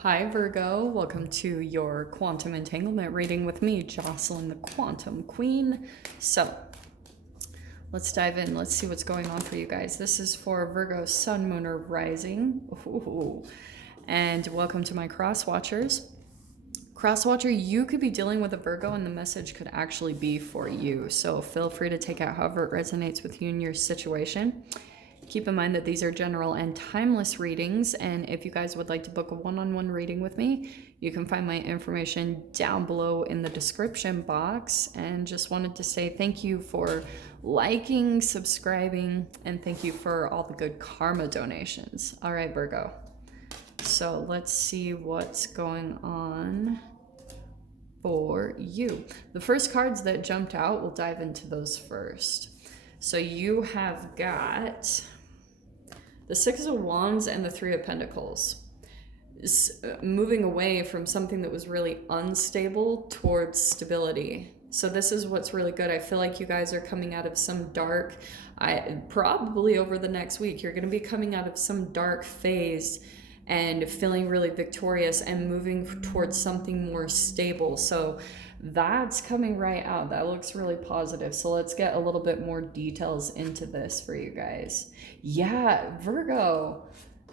Hi, Virgo. Welcome to your quantum entanglement reading with me, Jocelyn, the Quantum Queen. So, let's dive in. Let's see what's going on for you guys. This is for Virgo, Sun, Moon, or Rising. Ooh. And welcome to my cross watchers. Cross watcher, you could be dealing with a Virgo, and the message could actually be for you. So, feel free to take out however it resonates with you and your situation. Keep in mind that these are general and timeless readings, and if you guys would like to book a one-on-one reading with me, you can find my information down below in the description box. And just wanted to say thank you for liking, subscribing, and thank you for all the good karma donations. All right, Virgo. So let's see what's going on for you. The first cards that jumped out, we'll dive into those first. So you have got the Six of Wands and the Three of Pentacles. Moving away from something that was really unstable towards stability. So this is what's really good. I feel like you guys are coming out of some dark, probably over the next week, you're going to be coming out of some dark phase and feeling really victorious and moving towards something more stable. So that's coming right out. That looks really positive. So let's get a little bit more details into this for you guys. Yeah, Virgo,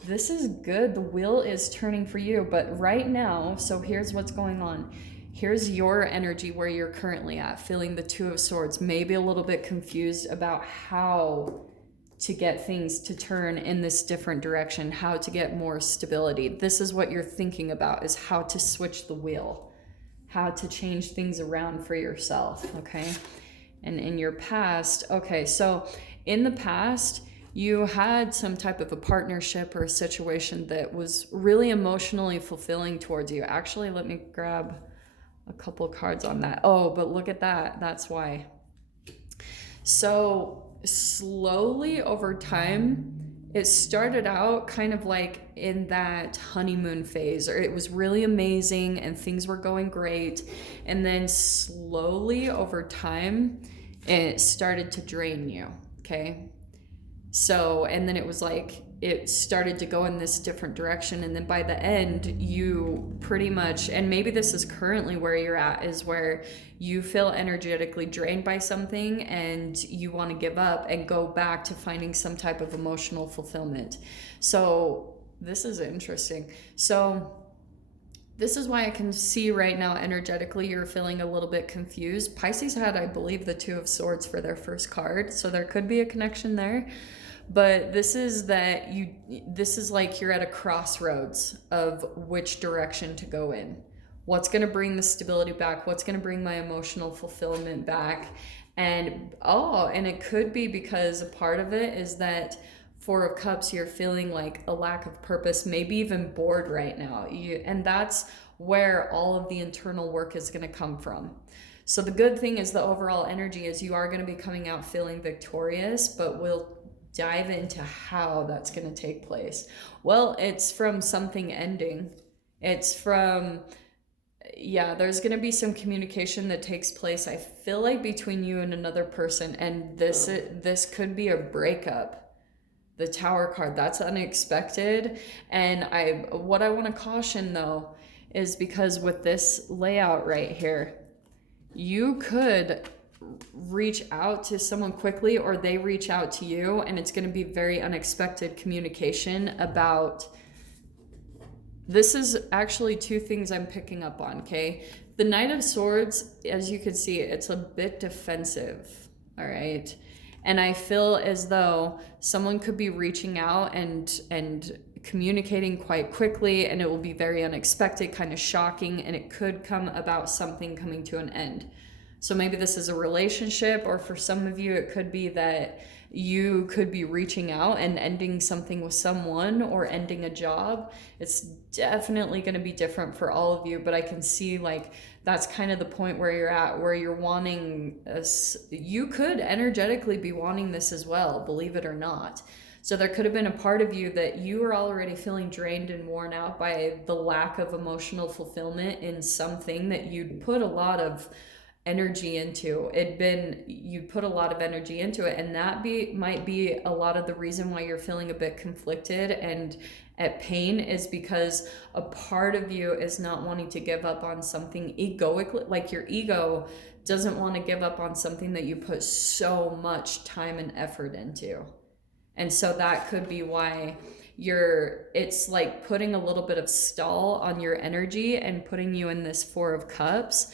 this is good. The wheel is turning for you, but right now, so here's what's going on. Here's your energy where you're currently at, feeling the Two of Swords, maybe a little bit confused about how to get things to turn in this different direction, how to get more stability. This is what you're thinking about, is how to switch the wheel, how to change things around for yourself, okay? And in your past, okay, so in the past, you had some type of a partnership or a situation that was really emotionally fulfilling towards you. Actually, let me grab a couple cards on that. Oh, but look at that. That's why. So slowly over time, it started out kind of like in that honeymoon phase, or it was really amazing and things were going great. And then slowly over time, it started to drain you, okay? So, and then it was like, it started to go in this different direction. And then by the end, you pretty much, and maybe this is currently where you're at, is where you feel energetically drained by something and you want to give up and go back to finding some type of emotional fulfillment. So this is interesting. So this is why I can see right now energetically you're feeling a little bit confused. Pisces had, I believe, the Two of Swords for their first card. So there could be a connection there. But this is like you're at a crossroads of which direction to go in. What's going to bring the stability back? What's going to bring my emotional fulfillment back? And it could be because a part of it is that Four of Cups, you're feeling like a lack of purpose, maybe even bored right now. And that's where all of the internal work is going to come from. So the good thing is the overall energy is you are going to be coming out feeling victorious, but we'll dive into how that's going to take place. Well, it's from something ending. It's from, there's going to be some communication that takes place, I feel like, between you and another person, and this could be a breakup. The Tower card, that's unexpected. And what I want to caution though is because with this layout right here, you could reach out to someone quickly or they reach out to you, and it's going to be very unexpected communication about. This is actually two things I'm picking up on, okay? The Knight of Swords, as you can see, it's a bit defensive, all right? And I feel as though someone could be reaching out and communicating quite quickly, and it will be very unexpected, kind of shocking, and it could come about something coming to an end. So maybe this is a relationship, or for some of you, it could be that you could be reaching out and ending something with someone or ending a job. It's definitely going to be different for all of you, but I can see like that's kind of the point where you're at, where you're wanting you could energetically be wanting this as well, believe it or not. So there could have been a part of you that you were already feeling drained and worn out by the lack of emotional fulfillment in something that you'd put a lot of energy into. You put a lot of energy into it, and that might be a lot of the reason why you're feeling a bit conflicted at pain is because a part of you is not wanting to give up on something egoically, like your ego doesn't want to give up on something that you put so much time and effort into. And so that could be why it's like putting a little bit of stall on your energy and putting you in this Four of Cups,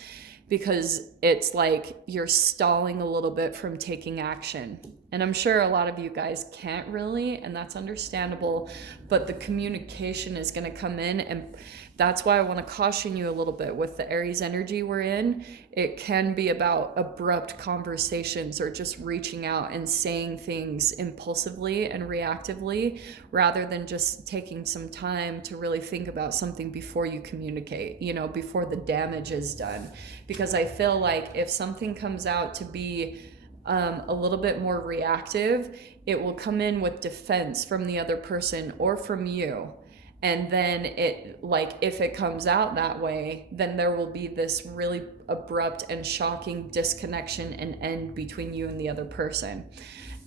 because it's like you're stalling a little bit from taking action. And I'm sure a lot of you guys can't really, and that's understandable, but the communication is going to come in, and that's why I want to caution you a little bit with the Aries energy we're in. It can be about abrupt conversations or just reaching out and saying things impulsively and reactively, rather than just taking some time to really think about something before you communicate, before the damage is done. Because I feel like if something comes out to be a little bit more reactive, it will come in with defense from the other person or from you. And then if it comes out that way, then there will be this really abrupt and shocking disconnection and end between you and the other person.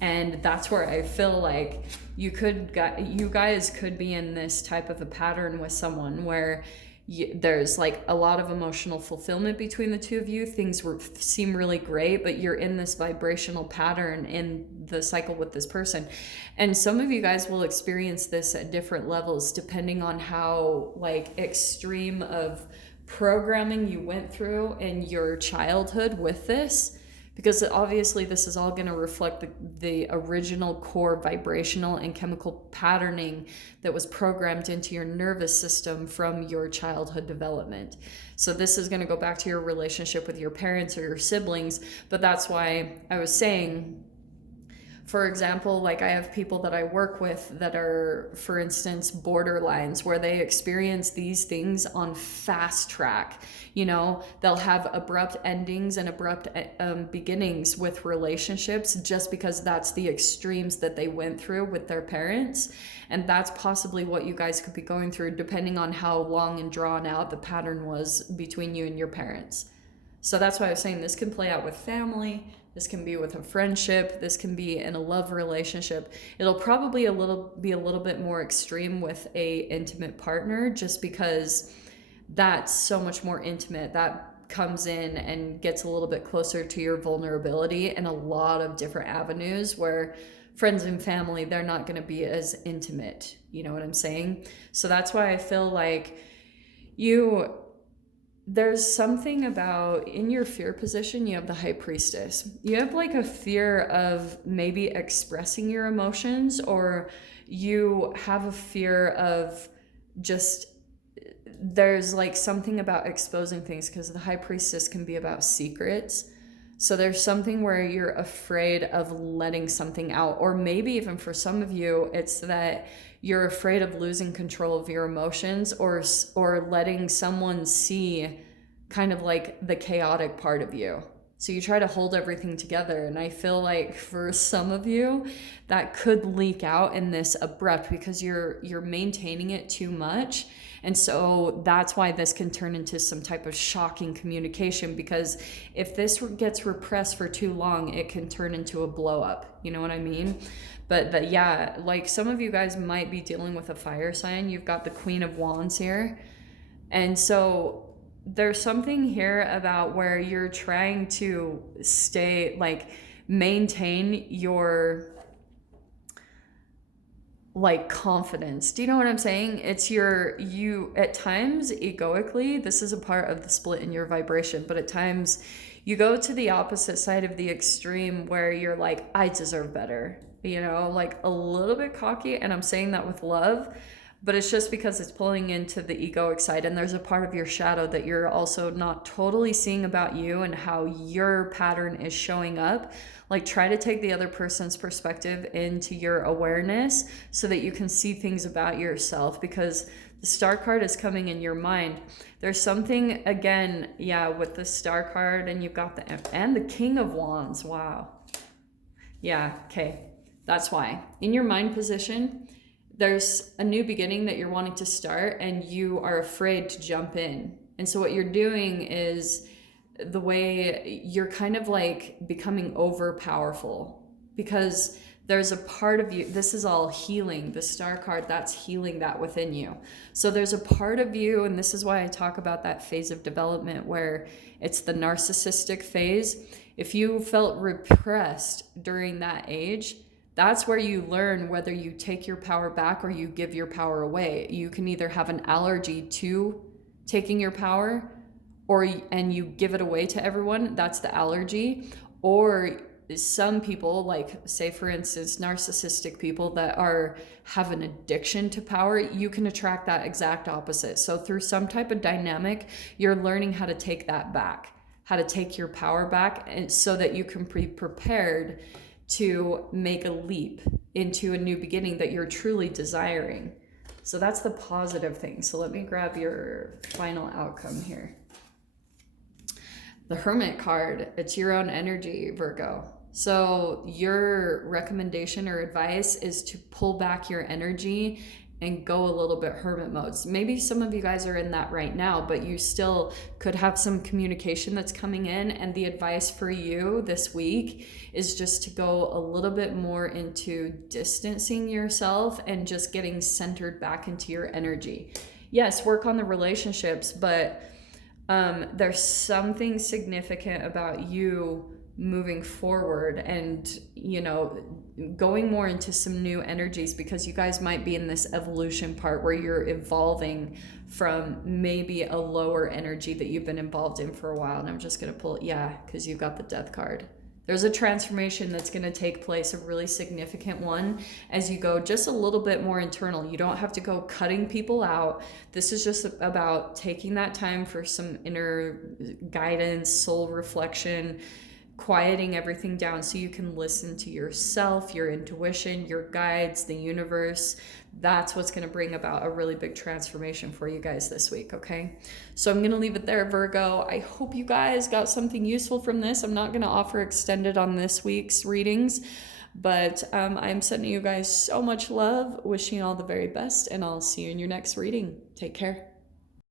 And that's where I feel like you guys could be in this type of a pattern with someone where there's like a lot of emotional fulfillment between the two of you. Things seem really great, but you're in this vibrational pattern in the cycle with this person. And some of you guys will experience this at different levels depending on how like extreme of programming you went through in your childhood with this. Because obviously this is all going to reflect the original core vibrational and chemical patterning that was programmed into your nervous system from your childhood development. So this is going to go back to your relationship with your parents or your siblings. But that's why I was saying, for example, like I have people that I work with that are, for instance, borderlines, where they experience these things on fast track. They'll have abrupt endings and abrupt beginnings with relationships just because that's the extremes that they went through with their parents. And that's possibly what you guys could be going through, depending on how long and drawn out the pattern was between you and your parents. So that's why I was saying this can play out with family. This can be with a friendship. This can be in a love relationship. It'll probably be a little bit more extreme with a intimate partner, just because that's so much more intimate. That comes in and gets a little bit closer to your vulnerability in a lot of different avenues, where friends and family, they're not going to be as intimate. You know what I'm saying? So that's why I feel like there's something about, in your fear position, you have the High Priestess. You have like a fear of maybe expressing your emotions, or you have a fear of just, there's like something about exposing things, because the High Priestess can be about secrets. So there's something where you're afraid of letting something out, or maybe even for some of you, it's that you're afraid of losing control of your emotions, or letting someone see kind of like the chaotic part of you. So you try to hold everything together. And I feel like for some of you, that could leak out in this abrupt, because you're maintaining it too much. And so that's why this can turn into some type of shocking communication, because if this gets repressed for too long, it can turn into a blow up. You know what I mean? But yeah, like some of you guys might be dealing with a fire sign. You've got the Queen of Wands here. And so there's something here about where you're trying to maintain your confidence. Do you know what I'm saying? It's you at times egoically, this is a part of the split in your vibration, but at times you go to the opposite side of the extreme where you're like, I deserve better, like a little bit cocky. And I'm saying that with love, but it's just because it's pulling into the egoic side, and there's a part of your shadow that you're also not totally seeing about you and how your pattern is showing up. Like, try to take the other person's perspective into your awareness so that you can see things about yourself, because the Star card is coming in your mind. There's something, again, with the Star card, and you've got the King of Wands. Wow. Yeah, okay. That's why. In your mind position, there's a new beginning that you're wanting to start, and you are afraid to jump in. And so what you're doing is, the way you're kind of like becoming over powerful, because there's a part of you, this is all healing. The star card, that's healing that within you. So there's a part of you, and this is why I talk about that phase of development where it's the narcissistic phase. If you felt repressed during that age, that's where you learn whether you take your power back or you give your power away. You can either have an allergy to taking your power, and you give it away to everyone, that's the allergy. Or some people, like say for instance narcissistic people that have an addiction to power, you can attract that exact opposite. So through some type of dynamic, you're learning how to take that back, how to take your power back, and so that you can be prepared to make a leap into a new beginning that you're truly desiring. So that's the positive thing. So let me grab your final outcome here. The Hermit card, it's your own energy, Virgo. So your recommendation or advice is to pull back your energy and go a little bit hermit modes. Maybe some of you guys are in that right now, but you still could have some communication that's coming in. And the advice for you this week is just to go a little bit more into distancing yourself and just getting centered back into your energy. Yes, work on the relationships, but there's something significant about you moving forward and, you know, going more into some new energies, because you guys might be in this evolution part where you're evolving from maybe a lower energy that you've been involved in for a while. And I'm just going to pull it. Yeah, because you've got the Death card. There's a transformation that's going to take place, a really significant one, as you go just a little bit more internal. You don't have to go cutting people out. This is just about taking that time for some inner guidance, soul reflection, quieting everything down so you can listen to yourself, your intuition, your guides, the universe. That's what's going to bring about a really big transformation for you guys this week, okay? So I'm going to leave it there, Virgo. I hope you guys got something useful from this. I'm not going to offer extended on this week's readings, but I'm sending you guys so much love, wishing you all the very best, and I'll see you in your next reading. Take care.